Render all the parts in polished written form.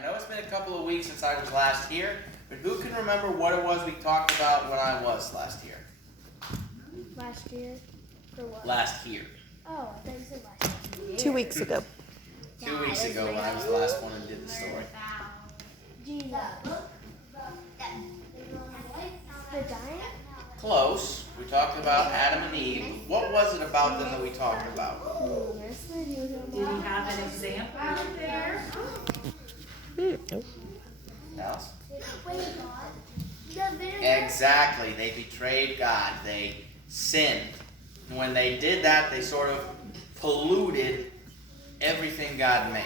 I know it's been a couple of weeks since I was last here, but who can remember what it was we talked about when I was last here? Last year? For what? Last year. Oh, I thought you said last year. 2 weeks ago. 2 weeks ago when I was the last one and did the story. Jesus. The giant? Close. We talked about Adam and Eve. What was it about them that we talked about? Did he have an example out there? Nope. Alice? Exactly. They betrayed God. They sinned. And when they did that, they sort of polluted everything God made.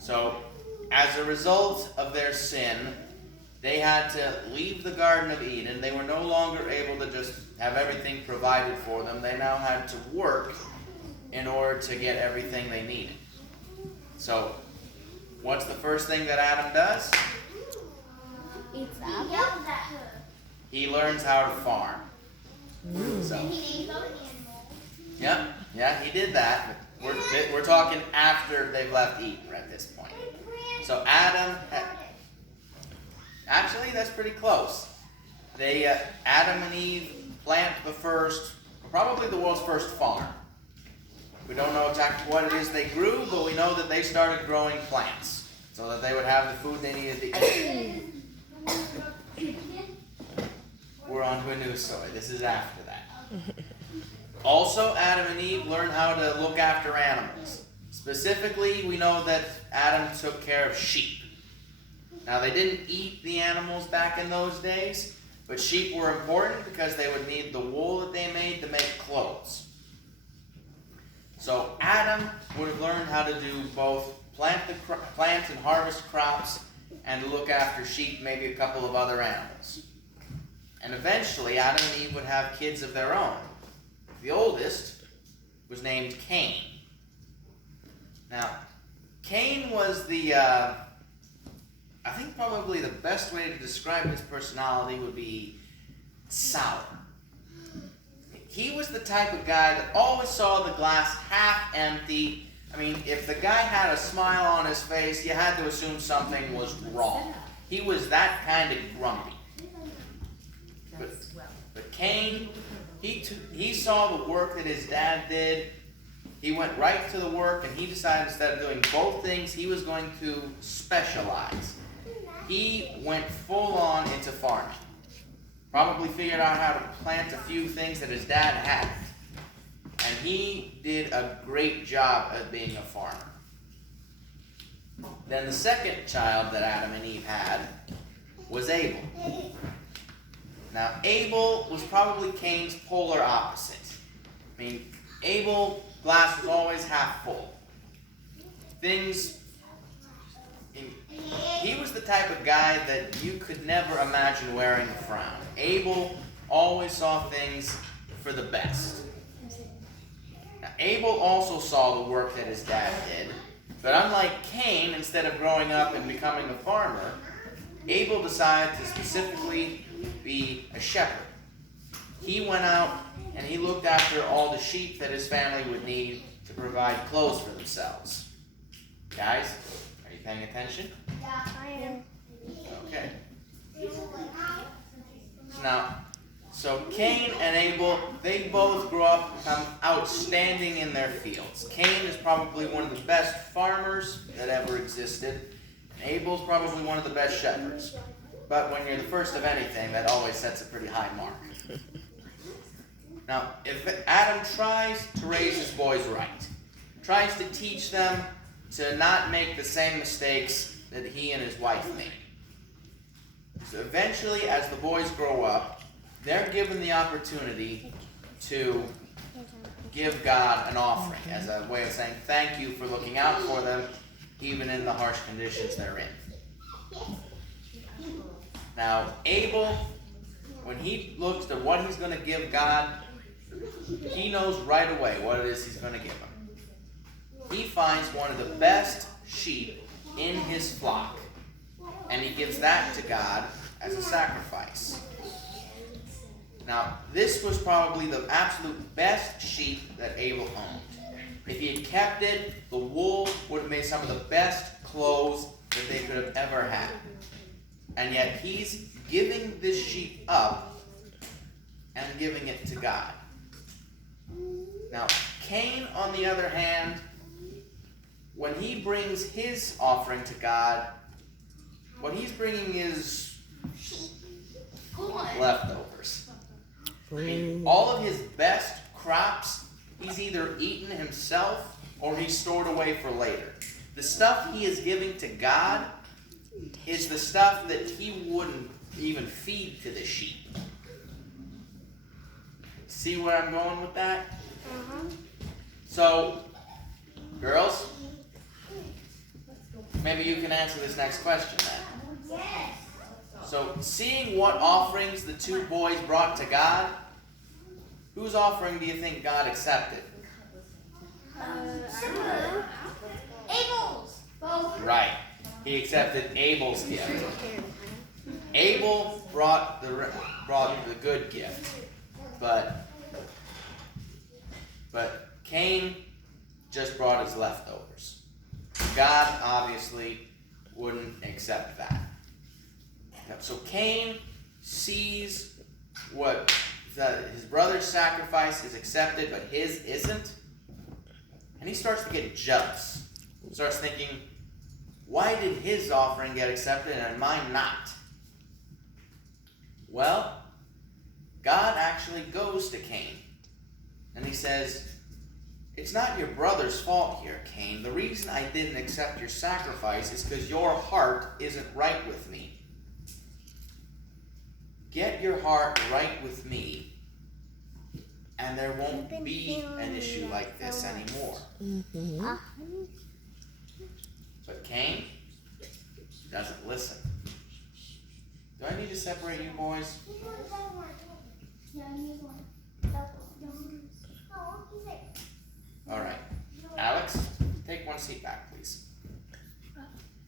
So, as a result of their sin, they had to leave the Garden of Eden. They were no longer able to just have everything provided for them. They now had to work in order to get everything they needed. So, what's the first thing that Adam does? Eats apple. He learns how to farm. So, yeah, he did that. But we're talking after they've left Eden at this point. So Adam, actually that's pretty close. Adam and Eve plant the first, probably the world's first farm. We don't know exactly what it is they grew, but we know that they started growing plants so that they would have the food they needed to eat. We're on to a new story. This is after that. Also, Adam and Eve learned how to look after animals. Specifically, we know that Adam took care of sheep. Now, they didn't eat the animals back in those days, but sheep were important because they would need the wool that they made to make clothes. So Adam would have learned how to do both plant and harvest crops and look after sheep, maybe a couple of other animals. And eventually, Adam and Eve would have kids of their own. The oldest was named Cain. Now, Cain was I think probably the best way to describe his personality would be sour. He was the type of guy that always saw the glass half empty. I mean, if the guy had a smile on his face, you had to assume something was wrong. He was that kind of grumpy. But Cain, he saw the work that his dad did. He went right to the work, and he decided instead of doing both things, he was going to specialize. He went full on into farming. Probably figured out how to plant a few things that his dad hadn't. And he did a great job at being a farmer. Then the second child that Adam and Eve had was Abel. Now, Abel was probably Cain's polar opposite. I mean, Abel's glass was always half full. He was the type of guy that you could never imagine wearing a frown. Abel always saw things for the best. Now, Abel also saw the work that his dad did, but unlike Cain, instead of growing up and becoming a farmer, Abel decided to specifically be a shepherd. He went out and he looked after all the sheep that his family would need to provide clothes for themselves. Guys, are you paying attention? I am. Okay. Now, so Cain and Abel, they both grew up and become outstanding in their fields. Cain is probably one of the best farmers that ever existed. And Abel's probably one of the best shepherds. But when you're the first of anything, that always sets a pretty high mark. Now, if Adam tries to raise his boys right, tries to teach them to not make the same mistakes that he and his wife made. So eventually, as the boys grow up, they're given the opportunity to give God an offering as a way of saying thank you for looking out for them, even in the harsh conditions they're in. Now, Abel, when he looks at what he's going to give God, he knows right away what it is he's going to give him. He finds one of the best sheep in his flock, and he gives that to God as a sacrifice. Now, this was probably the absolute best sheep that Abel owned. If he had kept it, the wool would have made some of the best clothes that they could have ever had. And yet he's giving this sheep up and giving it to God. Now, Cain, on the other hand, when he brings his offering to God, what he's bringing is leftovers. I mean, all of his best crops, he's either eaten himself or he's stored away for later. The stuff he is giving to God is the stuff that he wouldn't even feed to the sheep. See where I'm going with that? So, girls, maybe you can answer this next question then. Yes. So, seeing what offerings the two boys brought to God, whose offering do you think God accepted? Abel's. Both. Right. He accepted Abel's gift. Abel brought the good gift, but Cain just brought his leftovers. God obviously wouldn't accept that. So Cain sees what his brother's sacrifice is accepted, but his isn't, and he starts to get jealous. He starts thinking, why did his offering get accepted and mine not? Well, God actually goes to Cain, and he says, it's not your brother's fault here, Cain. The reason I didn't accept your sacrifice is because your heart isn't right with me. Get your heart right with me, and there won't be an issue like this anymore. But Cain doesn't listen. Do I need to separate you boys? All right. Alex, take one seat back, please.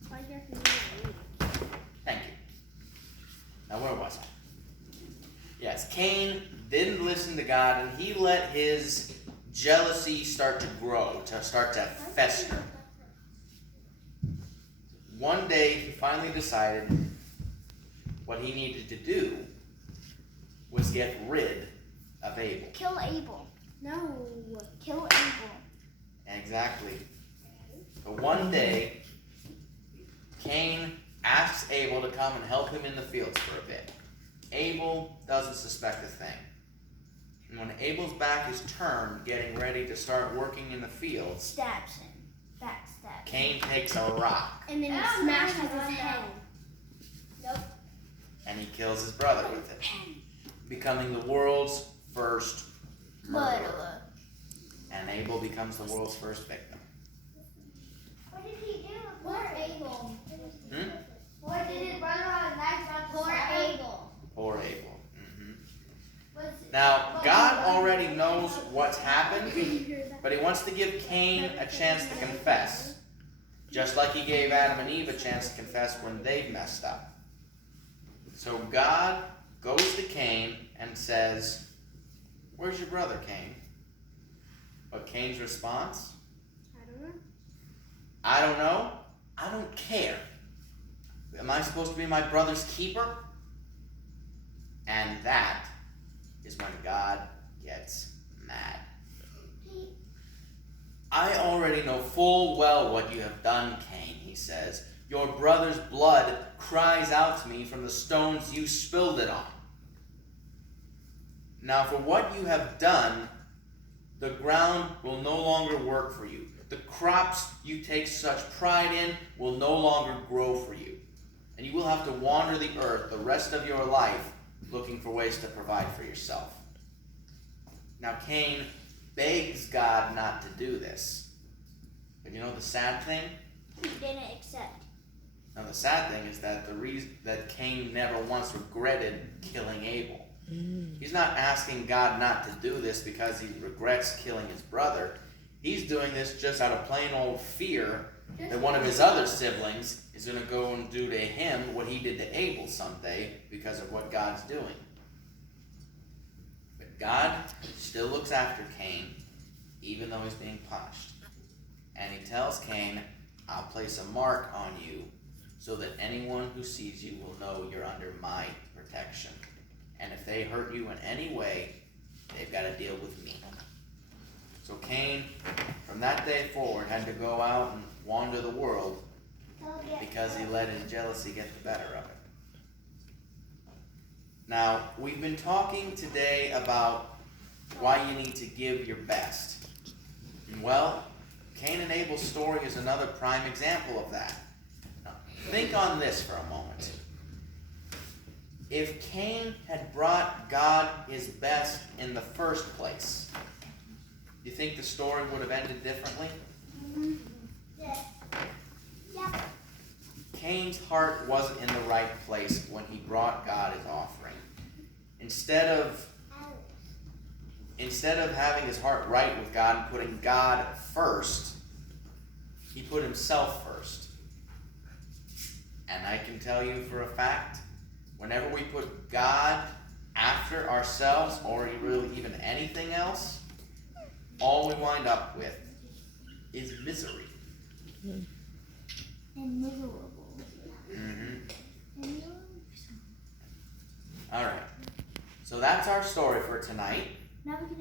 Thank you. Now, where was I? Yes, Cain didn't listen to God, and he let his jealousy start to grow, to start to fester. One day, he finally decided what he needed to do was get rid of Abel. Kill Abel. No. Kill Abel. Exactly. But one day, Cain asks Abel to come and help him in the fields for a bit. Abel doesn't suspect a thing. And when Abel's back is turned, getting ready to start working in the fields, Stabs him. Backstabs. Cain takes a rock And then he smashes his head. Nope. and he kills his brother with it, becoming the world's first murderer. And Abel becomes the world's first victim. What did he do? Poor Abel. Hmm? What did his brother have a knife on? Poor Abel. Poor Abel. Now, God already knows what's happened, but he wants to give Cain a chance to confess, just like he gave Adam and Eve a chance to confess when they messed up. So God goes to Cain and says, "Where's your brother, Cain?" But Cain's response? I don't know. I don't know. I don't care. Am I supposed to be my brother's keeper? And that is when God gets mad. I already know full well what you have done, Cain, he says. Your brother's blood cries out to me from the stones you spilled it on. Now, for what you have done, the ground will no longer work for you. The crops you take such pride in will no longer grow for you. And you will have to wander the earth the rest of your life looking for ways to provide for yourself. Now, Cain begs God not to do this. But you know the sad thing? He didn't accept. Now, the sad thing is that the reason that Cain never once regretted killing Abel. He's not asking God not to do this because he regrets killing his brother. He's doing this just out of plain old fear that one of his other siblings is going to go and do to him what he did to Abel someday because of what God's doing. But God still looks after Cain, even though he's being punished. And he tells Cain, I'll place a mark on you so that anyone who sees you will know you're under my protection. And if they hurt you in any way, they've got to deal with me. So Cain, from that day forward, had to go out and wander the world because he let his jealousy get the better of it. Now, we've been talking today about why you need to give your best. And well, Cain and Abel's story is another prime example of that. Now, think on this for a moment. If Cain had brought God his best in the first place, do you think the story would have ended differently? Yes. Yep. Cain's heart wasn't in the right place when he brought God his offering. Instead of having his heart right with God and putting God first, he put himself first. And I can tell you for a fact, whenever we put God after ourselves, or really even anything else, all we wind up with is misery. And miserable. All right. So that's our story for tonight. Now we can